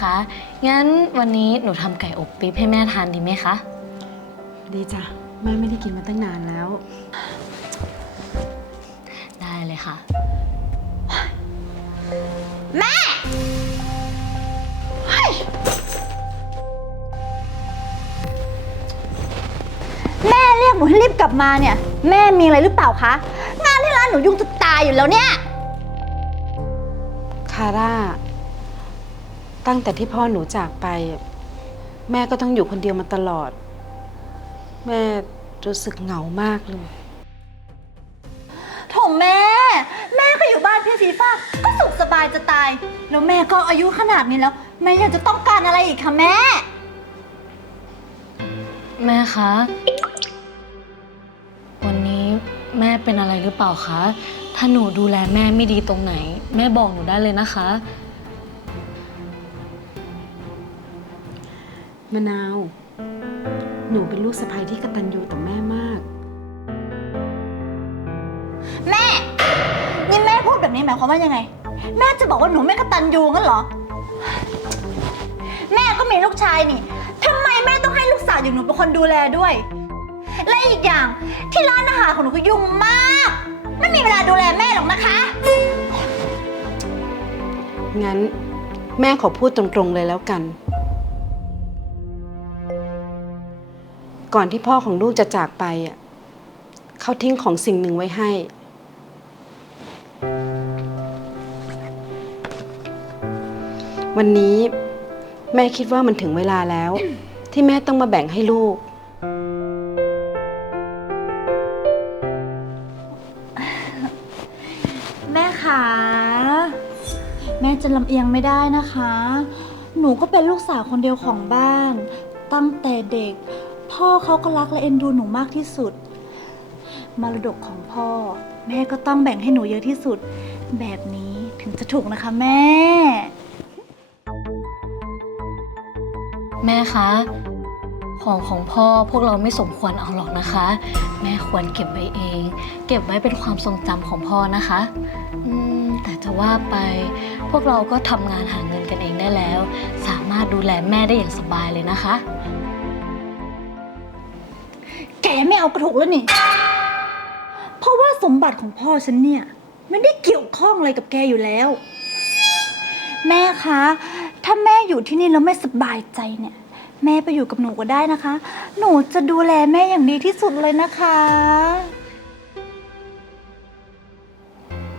คะ งั้นวันนี้หนูทำไก่อบปี๊บให้แม่ทานดีไหมคะ ดีจ้ะแม่ไม่ได้กินมาตั้งนานแล้ว ได้เลยค่ะแม่เรียกหนูให้รีบกลับมาเนี่ย แม่มีอะไรหรือเปล่าคะ งานที่ร้านหนูยุ่งจะตายอยู่แล้วเนี่ย คาร่า ตั้งแต่ที่พ่อหนูจากไป แม่ก็ต้องอยู่คนเดียวมาตลอด แม่รู้สึกเหงามากเลย โถแม่ แม่ก็อยู่บ้านพี่สีฟ้าก็สุขสบายจะตาย แล้วแม่ก็อายุขนาดนี้แล้ว แม่อยากจะต้องการอะไรอีกคะแม่ แม่คะ วันนี้แม่เป็นอะไรหรือเปล่าคะ ถ้าหนูดูแลแม่ไม่ดีตรงไหน แม่บอกหนูได้เลยนะคะ มะนาว หนูเป็นลูกสะใภ้ที่กตัญญูต่อแม่มาก แม่ นี่แม่พูดแบบนี้หมายความว่ายังไง แม่จะบอกว่าหนูไม่กตัญญูงั้นเหรอ แม่ก็มีลูกชายนี่ทำไมแม่ต้องให้ลูกสาวอย่างหนูเป็นคนดูแลด้วย และอีกอย่างที่ร้านอาหารของหนูก็ยุ่งมาก ไม่มีเวลาดูแลแม่หรอกนะคะ งั้นแม่ขอพูดตรงๆเลยแล้วกัน ก่อนที่พ่อของลูกจะจากไปอะเขาทิ้งของสิ่งหนึ่งไว้ให้ วันนี้แม่คิดว่ามันถึงเวลาแล้ว ที่แม่ต้องมาแบ่งให้ลูก แม่ขาแม่จะลำเอียงไม่ได้นะคะ หนูก็เป็นลูกสาวคนเดียวของบ้าน ตั้งแต่เด็ก พ่อเขาก็รักและเอ็นดูหนูมากที่สุด มรดกของพ่อ แม่ก็ต้องแบ่งให้หนูเยอะที่สุด แบบนี้ถึงจะถูกนะคะแม่ แม่คะ ของของพ่อพวกเราไม่สมควรเอาหรอกนะคะ แม่ควรเก็บไว้เอง เก็บไว้เป็นความทรงจำของพ่อนะคะอืมแต่จะว่าไปพวกเราก็ทำงานหาเงินกันเองได้แล้ว สามารถดูแลแม่ได้อย่างสบายเลยนะคะ แกไม่เอากระถูกแล้วนี่ เพราะว่าสมบัติของพ่อฉันเนี่ย ไม่ได้เกี่ยวข้องอะไรกับแกอยู่แล้ว แม่คะ ถ้าแม่อยู่ที่นี่แล้วไม่สบายใจเนี่ย แม่ไปอยู่กับหนูก็ได้นะคะ หนูจะดูแลแม่อย่างดีที่สุดเลยนะคะ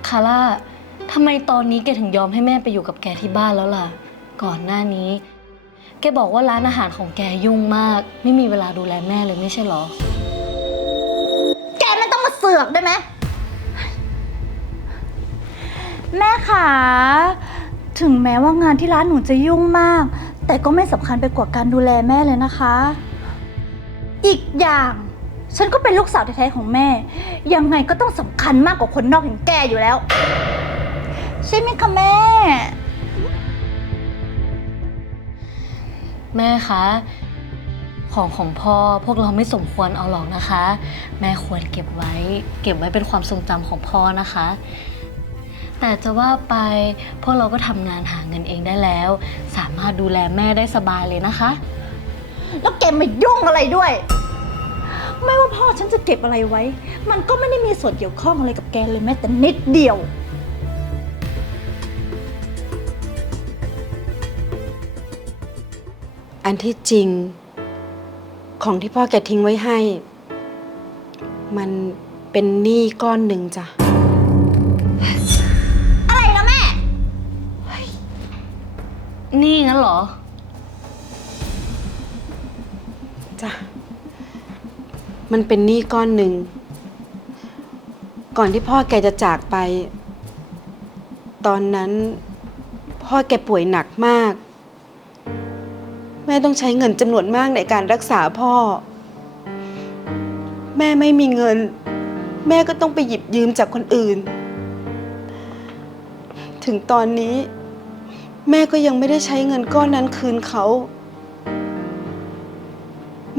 คาร่าทำไมตอนนี้แกถึงยอมให้แม่ไปอยู่กับแกที่บ้านแล้วล่ะ ก่อนหน้านี้ แกบอกว่าร้านอาหารของแกยุ่งมาก ไม่มีเวลาดูแลแม่เลยไม่ใช่เหรอ แกไม่ต้องมาเสือกได้ไหม แม่คะถึงแม้ว่างานที่ร้านหนูจะยุ่งมาก แต่ก็ไม่สำคัญไปกว่าการดูแลแม่เลยนะคะ อีกอย่าง ฉันก็เป็นลูกสาวแท้ๆของแม่ ยังไงก็ต้องสำคัญมากกว่าคนนอกอย่างแกอยู่แล้ว ใช่ไหมคะแม่ แม่คะ ของของพ่อพวกเราไม่สมควรเอาหรอกนะคะ แม่ควรเก็บไว้ เก็บไว้เป็นความทรงจำของพ่อนะคะ แต่จะว่าไปพวกเราก็ทำงานหาเงินเองได้แล้ว สามารถดูแลแม่ได้สบายเลยนะคะ แล้วแกมายุ่งอะไรด้วย ไม่ว่าพ่อฉันจะเก็บอะไรไว้ มันก็ไม่ได้มีส่วนเกี่ยวข้องอะไรกับแกเลยแม้แต่นิดเดียว อันที่จริง ของที่พ่อแกทิ้งไว้ให้ มันเป็นหนี้ก้อนหนึ่งจ้ะ อะไรนะแม่ นี่งั้นเหรอ จ้ะ มันเป็นหนี้ก้อนหนึ่ง ก่อนที่พ่อแกจะจากไป ตอนนั้นพ่อแกป่วยหนักมาก แม่ต้องใช้เงินจำนวนมากในการรักษาพ่อ แม่ไม่มีเงิน แม่ก็ต้องไปหยิบยืมจากคนอื่น ถึงตอนนี้ แม่ก็ยังไม่ได้ใช้เงินก้อนนั้นคืนเขา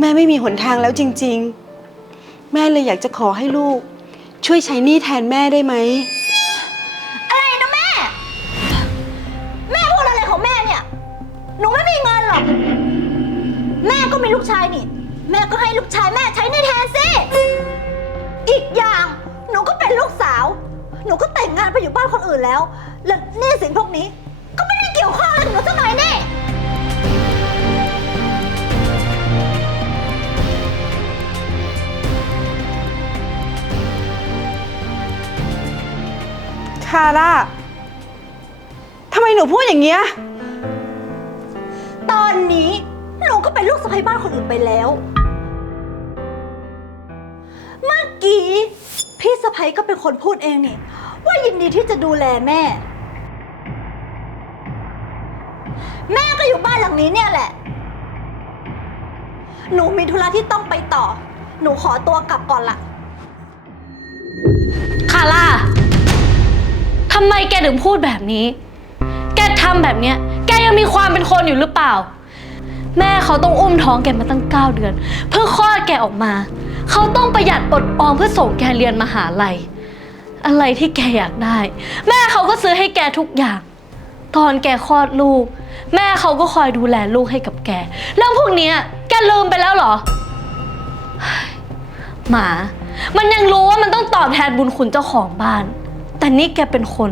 แม่ไม่มีหนทางแล้วจริง ๆ แม่เลยอยากจะขอให้ลูก ช่วยใช้หนี้แทนแม่ได้ไหม ลูกชายนี่ แม่ก็ให้ลูกชายแม่ใช้ในแทนสิ อีกอย่างหนูก็เป็นลูกสาว หนูก็แต่งงานไปอยู่บ้านคนอื่นแล้ว และหนี่สินพวกนี้ ก็ไม่ได้เกี่ยวข้องอะไรกับหนูสักหน่อยนี่ คาร่าทำไมหนูพูดอย่างเงี้ย ตอนนี้ ก็เป็นลูกสะใภ้บ้านคนอื่นไปแล้ว เมื่อกี้พี่สะใภ้ก็เป็นคนพูดเองนี่ ว่ายินดีที่จะดูแลแม่ แม่ก็อยู่บ้านหลังนี้เนี่ยแหละ หนูมีธุระที่ต้องไปต่อ หนูขอตัวกลับก่อนละคาร่าทำไมแกถึงพูดแบบนี้ แกทำแบบเนี้ย แกยังมีความเป็นคนอยู่หรือเปล่า แม่เขาต้องอุ้มท้องแกมาตั้ง 9 เดือน เพื่อคลอดแกออกมา เขาต้องประหยัดอดออมเพื่อส่งแกเรียนมหาลัย อะไรที่แกอยากได้ แม่เขาก็ซื้อให้แกทุกอย่าง ตอนแกคลอดลูก แม่เขาก็คอยดูแลลูกให้กับแกเรื่องพวกเนี้ยแกลืมไปแล้วเหรอ หมา มันยังรู้ว่ามันต้องตอบแทนบุญคุณเจ้าของบ้าน แต่นี่แกเป็นคน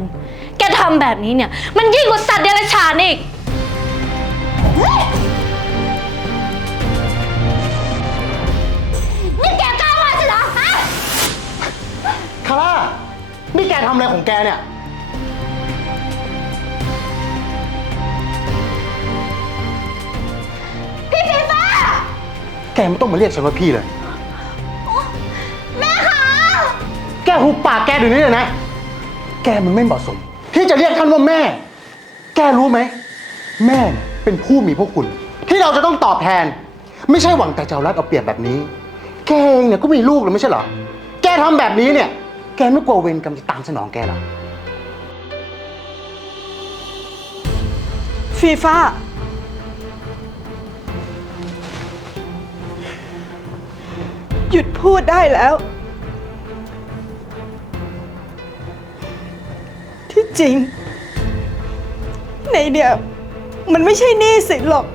แกทำแบบนี้เนี่ย มันยิ่งกว่าสัตว์เดรัจฉานอีก คาร่า นี่แกทำอะไรของแกเนี่ย พี่ฟีฟ้าแกไม่ต้องมาเรียกฉันว่าพี่เลย แม่คะแกหุบปากแกเดี๋ยวนี้เลยนะ แกมันไม่เหมาะสม ที่จะเรียกท่านว่าแม่ แกรู้ไหม แม่เนี่ยเป็นผู้มีพวกคุณ ที่เราจะต้องตอบแทน ไม่ใช่หวังแต่จะเอารัดเอาเปรียบแบบนี้ แกเองเนี่ยก็มีลูกแล้วไม่ใช่เหรอ แกทำแบบนี้เนี่ย แกไม่กลัวเวรกรรมจะตามสนองแกเหรอ ฟีฟ้า หยุดพูดได้แล้ว ที่จริง ในเนี่ยมันไม่ใช่หนี้สินหรอก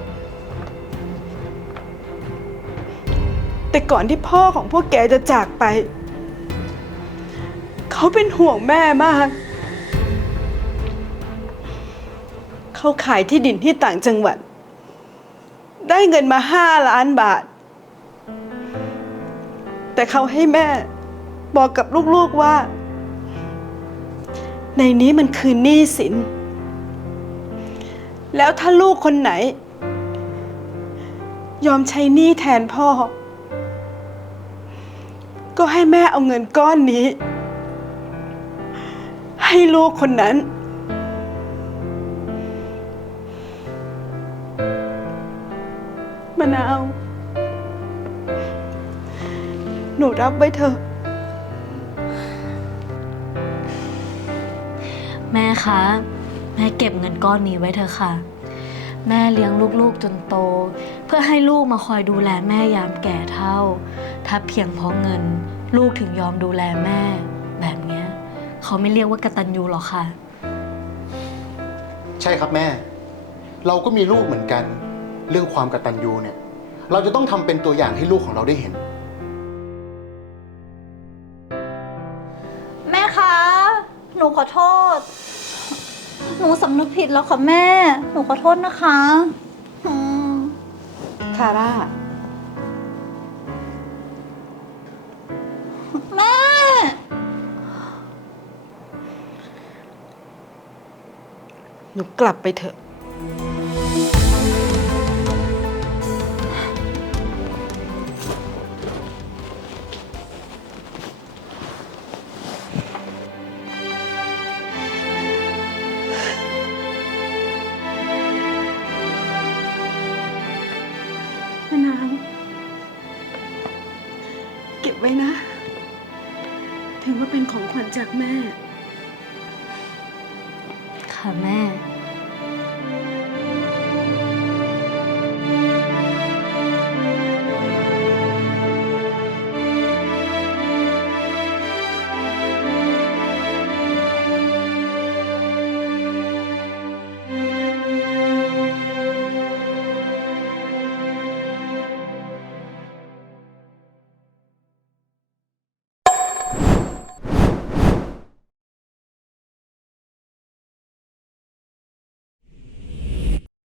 แต่ก่อนที่พ่อของพวกแกจะจากไป เขาเป็นห่วงแม่มาก เขาขายที่ดินที่ต่างจังหวัด ได้เงินมาห้าล้านบาท แต่เขาให้แม่บอกกับลูกๆว่า ในนี้มันคือหนี้สิน แล้วถ้าลูกคนไหน ยอมใช้หนี้แทนพ่อ ก็ให้แม่เอาเงินก้อนนี้ ให้ลูกคนนั้น มะนาว หนูรับไว้เถอะ แม่คะ แม่เก็บเงินก้อนนี้ไว้เถอะค่ะ แม่เลี้ยงลูกๆจนโต เพื่อให้ลูกมาคอยดูแลแม่ยามแก่เท่า ถ้าเพียงเพราะเงิน ลูกถึงยอมดูแลแม่ เขาไม่เรียกว่ากตัญญูหรอกค่ะ ใช่ครับแม่ เราก็มีลูกเหมือนกัน เรื่องความกตัญญูเนี่ย เราจะต้องทำเป็นตัวอย่างให้ลูกของเราได้เห็น แม่คะ หนูขอโทษ หนูสำนึกผิดแล้วค่ะแม่ หนูขอโทษนะคะอืม คาร่า หนูกลับไปเถอะ แมะนาวเก็บไว้นะ ถือว่าเป็นของขวัญจากแม่ ค่ะแม่